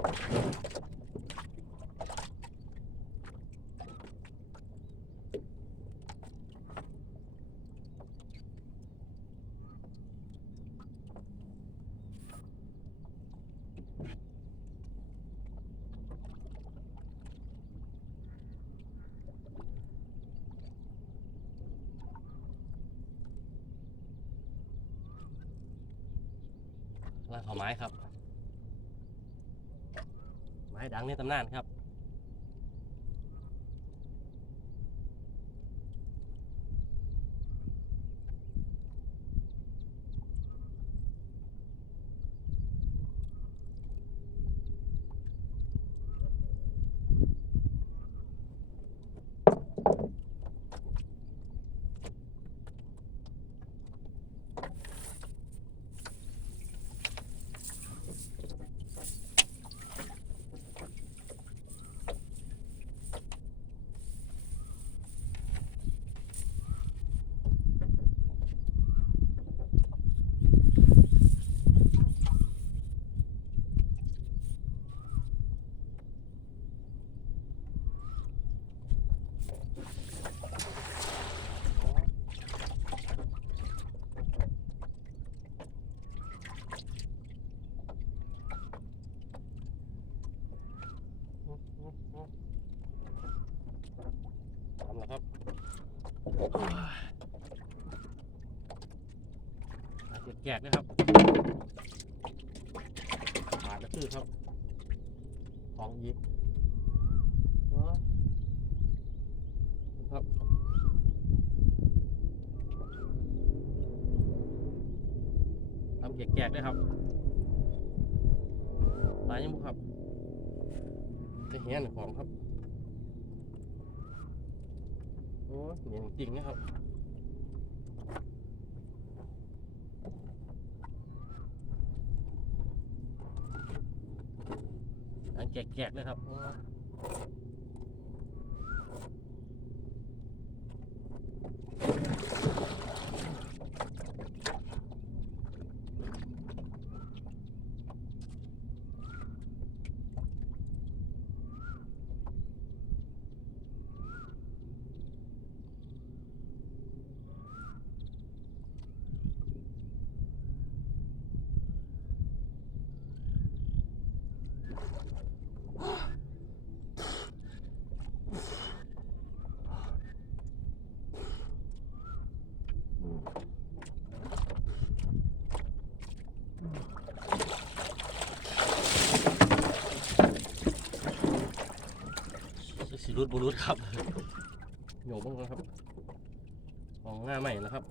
ลางเขาไม้ครับ ไม้ดังในตำนานครับ ทำแล้วครับมาเจ็ดแกกนะครับขาดก็คือครับ ของยิบเนาะครับทำแกกๆด้วยครับตายยังบุครับจะเหี้ยนของครับ โอ้ยเหนียจริงนะครับ อันแกกๆเลยครับ สี รุดบุรุษครับโยบ้างครับของง่าใหม่นะครับ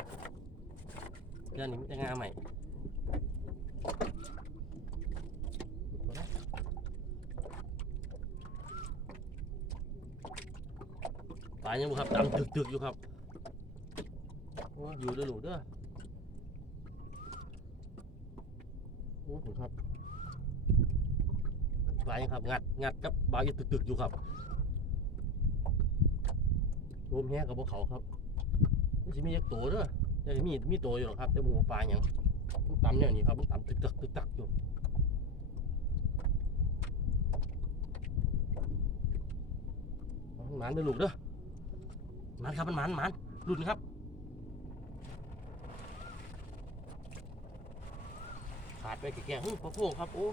เพื่อนนี้ไม่ใช่ง่าใหม่ตายยังบุครับตามตึกๆอยู่ครับโอ้อยู่เด้อหลูกเด้อโอ้โหครับตายยังครับ งัดงัดกับบาอยู่ตึกๆอยู่ครับ รวมแห้กับพวกเขาครับมันสิมีจักตัวเด้อแต่มีมีตัวอยู่หรอครับแต่หมูปลาอย่างมันต่ำเนี่ยนี่ครับมันต่ำตึกตักตึกตักอยู่มันหมันเด้อลูกเด้อหมันครับมันหมันหมันรุ่นครับขาดไปแก่ๆหึพอโค้งครับโอ้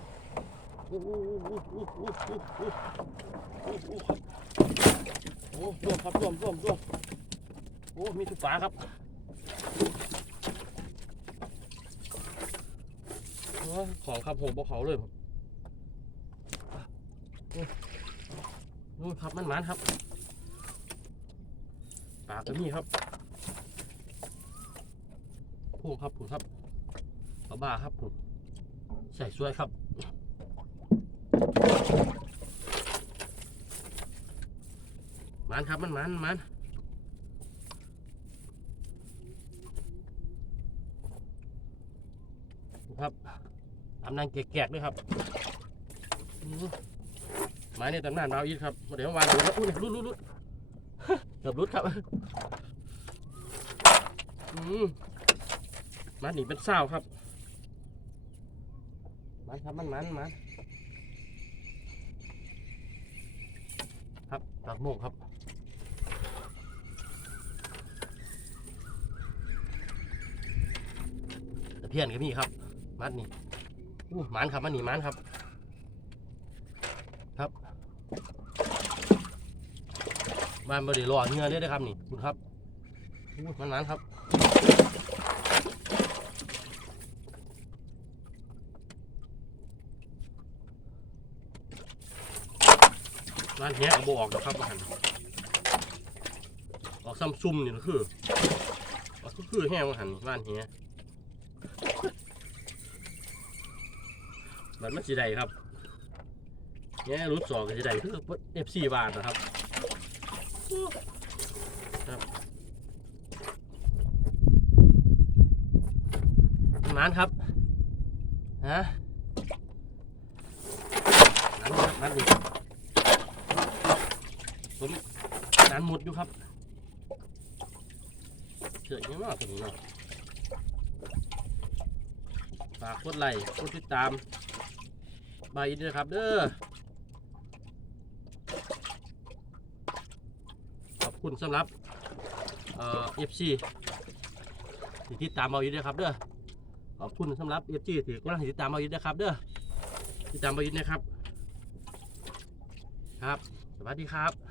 โอ้โอ้โอ้โอ้โอ้โอ้โอ้โอ้ โอ้ร่วมครับร่วมร่วมร่วมโอ้ มีทุกฝาครับอของครับผมบอกเขาเลยครับโอ้นู่นครับมันหมันครับปากก็มีครับพูครับผูครับกระบ้าครับผูใส่สวยครับ มันครับมันมันมันครับตำนานแกะๆด้วยครับไมาเนี่ยตำนานดาวอีทครับเดี๋ยววางดูแล้วอุ้ยรุดรุดรุดเกือบรุดครับอืมมันหนีเป็นเศร้าครับ มันครับมันมันมันครับปากโมกครับะเพียนก็มีครับ มัดนี่อู้หมันครับมันนี่หมันครับ ครับบ้านบริรอเนื้อได้อครับนี่คุณครับมันหมันครับร้านเนี้ยเอาโบออกดอกครับมาหันออกซ้ำซุ่มนี่ก็คือออกคือแห้งมาหันร้านเนี้ มันมันสีใดครับเนี้ยรูดสองก็สีใดคือเอฟซีบาทนะครับครับนานครับฮะนั้นครับนันนี่ผมนานหมดอยู่ครับเกิดยังไงตัวนี้เนาะฝากกดไลค์กดติดตาม บายอินนะครับ เด้อขอบคุณสำหรับเอ่อฟซีที่ติดตามเอายอินะครับเด้อขอบคุณสำหรับเอฟซีที่กำลังติดตามเอายอินะครับเด้อติดตามเอายอินนะครับ ครับ สวัสดีครับ